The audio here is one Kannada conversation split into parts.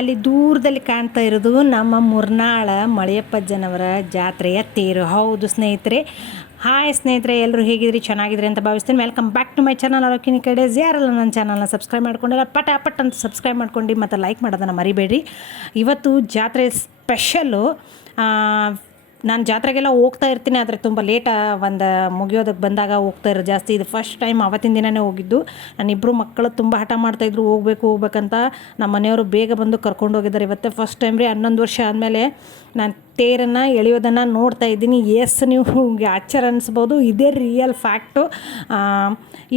ಅಲ್ಲಿ ದೂರದಲ್ಲಿ ಕಾಣ್ತಾ ಇರೋದು ನಮ್ಮ ಮುರ್ನಾಳ ಮಳೆಯಪ್ಪಜ್ಜನವರ ಜಾತ್ರೆಯ ತೇರು. ಹೌದು ಸ್ನೇಹಿತರೆ. ಹಾಯ್ ಸ್ನೇಹಿತರೆ, ಎಲ್ಲರೂ ಹೇಗಿದ್ರಿ ಚೆನ್ನಾಗಿದ್ರಿ ಅಂತ ಭಾವಿಸ್ತೀನಿ. Welcome back to my channel ಅರೋಕಿನ ಕಡೆ ಯಾರಲ್ಲ ನನ್ನ ಚಾನಲ್ನ ಸಬ್ಸ್ಕ್ರೈಬ್ ಮಾಡ್ಕೊಂಡಿಲ್ಲ ಪಟ ಪಟ್ ಅಂತ ಸಬ್ಸ್ಕ್ರೈಬ್ ಮಾಡ್ಕೊಂಡು ಮತ್ತು ಲೈಕ್ ಮಾಡೋದನ್ನು ಮರಿಬೇಡಿ ಇವತ್ತು ಜಾತ್ರೆ ಸ್ಪೆಷಲ್ಲು ನಾನು ಜಾತ್ರೆಗೆಲ್ಲ ಹೋಗ್ತಾ ಇರ್ತೀನಿ, ಆದರೆ ತುಂಬ ಲೇಟ ಒಂದು ಮುಗಿಯೋದಕ್ಕೆ ಬಂದಾಗ ಹೋಗ್ತಾ ಇರೋ ಜಾಸ್ತಿ. ಇದು ಫಸ್ಟ್ ಟೈಮ್ ಅವತ್ತಿನ ದಿನವೇ ಹೋಗಿದ್ದು. ನಾನಿಬ್ಬರು ಮಕ್ಕಳು ತುಂಬ ಹಠ ಮಾಡ್ತಾಯಿದ್ರು ಹೋಗ್ಬೇಕು, ಹೋಗ್ಬೇಕಂತ. ನಮ್ಮ ಮನೆಯವರು ಬೇಗ ಬಂದು ಕರ್ಕೊಂಡು ಹೋಗಿದ್ದಾರೆ. ಇವತ್ತೇ ಫಸ್ಟ್ ಟೈಮ್ ರೀ, ಹನ್ನೊಂದು ವರ್ಷ ಆದಮೇಲೆ ನಾನು ತೇರನ್ನು, ಎಳೆಯೋದನ್ನು ನೋಡ್ತಾ ಇದ್ದೀನಿ. ಎಸ್ ನೀವು ಆಶ್ಚರ್ಯ ಅನಿಸ್ಬೋದು. ಇದೇ ರಿಯಲ್ ಫ್ಯಾಕ್ಟು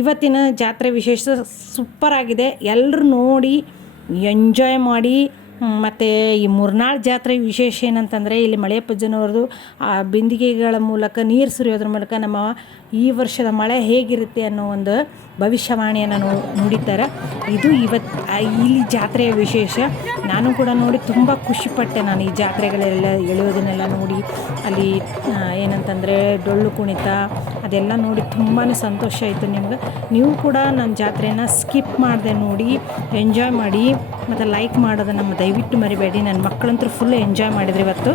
ಇವತ್ತಿನ ಜಾತ್ರೆ ವಿಶೇಷ ಸೂಪರ್ ಆಗಿದೆ. ಎಲ್ಲರೂ ನೋಡಿ ಎಂಜಾಯ್ ಮಾಡಿ ಮತ್ತು ಈ ಮುರ್ನಾಳ್ ಜಾತ್ರೆ ವಿಶೇಷ ಏನಂತಂದರೆ ಇಲ್ಲಿ ಮಳೆಯಪ್ಪಜ್ಜನವ್ರದ್ದು ಆ ಬಿಂದಿಗೆಗಳ ಮೂಲಕ, ನೀರು ಸುರಿಯೋದ್ರ ಮೂಲಕ ನಮ್ಮ ಈ ವರ್ಷದ ಮಳೆ ಹೇಗಿರುತ್ತೆ ಅನ್ನೋ ಒಂದು ಭವಿಷ್ಯವಾಣಿಯನ್ನು ನೋ ನೋಡಿದ್ದಾರೆ ಇದು ಇವತ್ತು ಇಲ್ಲಿ ಜಾತ್ರೆಯ ವಿಶೇಷ. ನಾನು ಕೂಡ ನೋಡಿ ತುಂಬ ಖುಷಿಪಟ್ಟೆ ನಾನು ಈ ಜಾತ್ರೆಗಳೆಲ್ಲ ಎಳೆಯೋದನ್ನೆಲ್ಲ ನೋಡಿ. ಅಲ್ಲಿ ಏನಂತಂದರೆ ಡೊಳ್ಳು ಕುಣಿತ, ಅದೆಲ್ಲ ನೋಡಿ ತುಂಬಾ ಸಂತೋಷ ಆಯಿತು ನಿಮ್ಗೆ. ನೀವು ಕೂಡ ನನ್ನ ಜಾತ್ರೆಯನ್ನು ಸ್ಕಿಪ್ ಮಾಡಿದೆ ನೋಡಿ, ಎಂಜಾಯ್ ಮಾಡಿ, ಮತ್ತು ಲೈಕ್ ಮಾಡೋದನ್ನು ನಮ್ಮ ದಯವಿಟ್ಟು ಮರಿಬೇಡಿ. ನನ್ನ ಮಕ್ಕಳಂತೂ ಫುಲ್ ಎಂಜಾಯ್ ಮಾಡಿದ್ರು ಇವತ್ತು.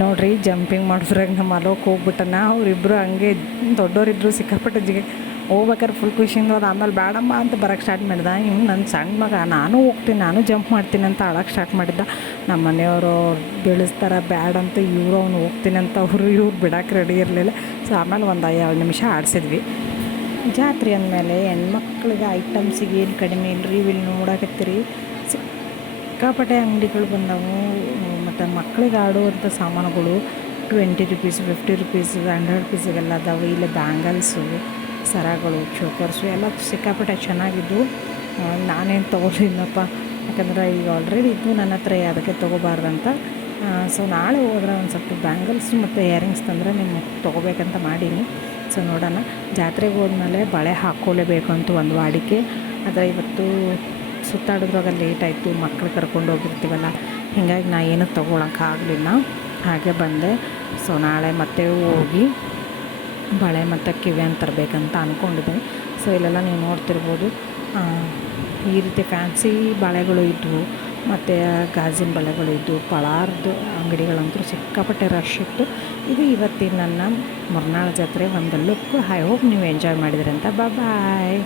ನೋಡ್ರಿ ಜಂಪಿಂಗ್ ಮಾಡಿಸ್ರಾಗ ನಮ್ಮ ಅಲೋಕ್ ಹೋಗ್ಬಿಟ್ಟನ ಅವರಿಬ್ಬರು ಹಂಗೆ ದೊಡ್ಡವರಿದ್ರು ಸಿಕ್ಕಾಪಟ್ಟೆ ಜಿಗೆ ಹೋಗ್ಬೇಕಾದ್ರೆ ಫುಲ್ ಖುಷಿಯಿಂದ ಅದು ಆಮೇಲೆ ಬೇಡಮ್ಮ ಅಂತ ಬರೋಕ್ಕೆ ಸ್ಟಾರ್ಟ್ ಮಾಡಿದ. ಇವ್ನು ನನ್ನ ಸಣ್ಣ ಮಗ, ನಾನು ಹೋಗ್ತೀನಿ, ನಾನು ಜಂಪ್ ಮಾಡ್ತೀನಿ ಅಂತ ಅಳಕ್ಕೆ ಸ್ಟಾರ್ಟ್ ಮಾಡಿದ್ದ. ನಮ್ಮ ಮನೆಯವರು ಬೆಳೆಸ್ತಾರೆ ಬ್ಯಾಡ್ ಅಂತ ಇವರು ಅವ್ನು ಹೋಗ್ತೀನಿ ಅಂತ ಅವರು ಇವ್ರು ಬಿಡೋಕೆ ರೆಡಿ ಇರಲಿಲ್ಲ. ಸೊ ಆಮೇಲೆ ಒಂದು ಎರಡು ನಿಮಿಷ ಆಡಿಸಿದ್ವಿ. ಜಾತ್ರೆ ಅಂದಮೇಲೆ ಹೆಣ್ಮಕ್ಳಿಗೆ ಐಟಮ್ಸಿಗೆ ಏನು ಕಡಿಮೆ ಇಲ್ಲರಿ ಇಲ್ಲಿ ನೋಡಕತ್ತೀರಿ. ಸಿಕ್ಕಾಪಟ್ಟೆ ಅಂಗಡಿಗಳು ಬಂದವು. ಮತ್ತು ಮಕ್ಕಳಿಗೆ ಆಡುವಂಥ ಸಾಮಾನುಗಳು twenty rupees fifty rupees hundred ರುಪೀಸಿಗೆಲ್ಲ ಅದಾವೆ. ಇಲ್ಲಿ ಬ್ಯಾಂಗಲ್ಸು ಸರಗಳು ಚೋಕರ್ಸು ಎಲ್ಲ ಸಿಕ್ಕಾಪಟ್ಟೆ ಚೆನ್ನಾಗಿದ್ದು. ನಾನೇನು ತೊಗೊಳಿಲ್ಲಪ್ಪ ಯಾಕಂದ್ರೆ ಈಗ ಆಲ್ರೆಡಿ ಇದ್ದು ನನ್ನ ಹತ್ರ ಅದಕ್ಕೆ ತೊಗೋಬಾರ್ದಂತ. ಸೊ ನಾಳೆ ಹೋದ್ರೆ ಒಂದು ಸ್ವಲ್ಪ ಬ್ಯಾಂಗಲ್ಸ್ ಮತ್ತು ಇಯರಿಂಗ್ಸ್ ತಂದರೆ ನಿಮ್ಗೆ ತೊಗೋಬೇಕಂತ ಮಾಡೀನಿ. ಸೊ ನೋಡೋಣ. ಜಾತ್ರೆಗೆ ಹೋದ್ಮೇಲೆ ಬಳೆ ಹಾಕ್ಕೊಳ್ಳೇಬೇಕು ಅಂತ ಒಂದು ವಾಡಿಕೆ. ಆದರೆ ಇವತ್ತು ಸುತ್ತಾಡಿದ್ರಾಗ ಲೇಟ್ ಆಯಿತು. ಮಕ್ಕಳು ಕರ್ಕೊಂಡು ಹೋಗಿರ್ತೀವಲ್ಲ. ಹೀಗಾಗಿ ನಾ ಏನೂ ತೊಗೊಳಕ್ಕಾಗಲಿಲ್ಲ. ಹಾಗೆ ಬಂದೆ. ಸೊ ನಾಳೆ ಮತ್ತೆ ಹೋಗಿ ಬಳೆ ಮತ್ತು ಕಿವಿಯನ್ನು ತರಬೇಕಂತ ಅಂದ್ಕೊಂಡಿದ್ದೆ ಸೊ ಇಲ್ಲೆಲ್ಲ ನೀವು ನೋಡ್ತಿರ್ಬೋದು. ಈ ರೀತಿ ಫ್ಯಾನ್ಸಿ ಬಳೆಗಳು ಇದ್ದವು ಮತ್ತು ಗಾಜಿನ ಬಳೆಗಳು ಇದ್ದವು ಪಳಾರ್ದು ಅಂಗಡಿಗಳಂತೂ ಸಿಕ್ಕಾಪಟ್ಟೆ ರಶ್ ಇತ್ತು. ಇದು ಇವತ್ತಿನ ನನ್ನ ಮುರ್ನಾಳ ಜಾತ್ರೆ ಒಂದು ಲುಕ್ ಐ ಹೋಪ್ ನೀವು ಎಂಜಾಯ್ ಮಾಡಿದ್ರಿ ಅಂತ. ಬಾಯ್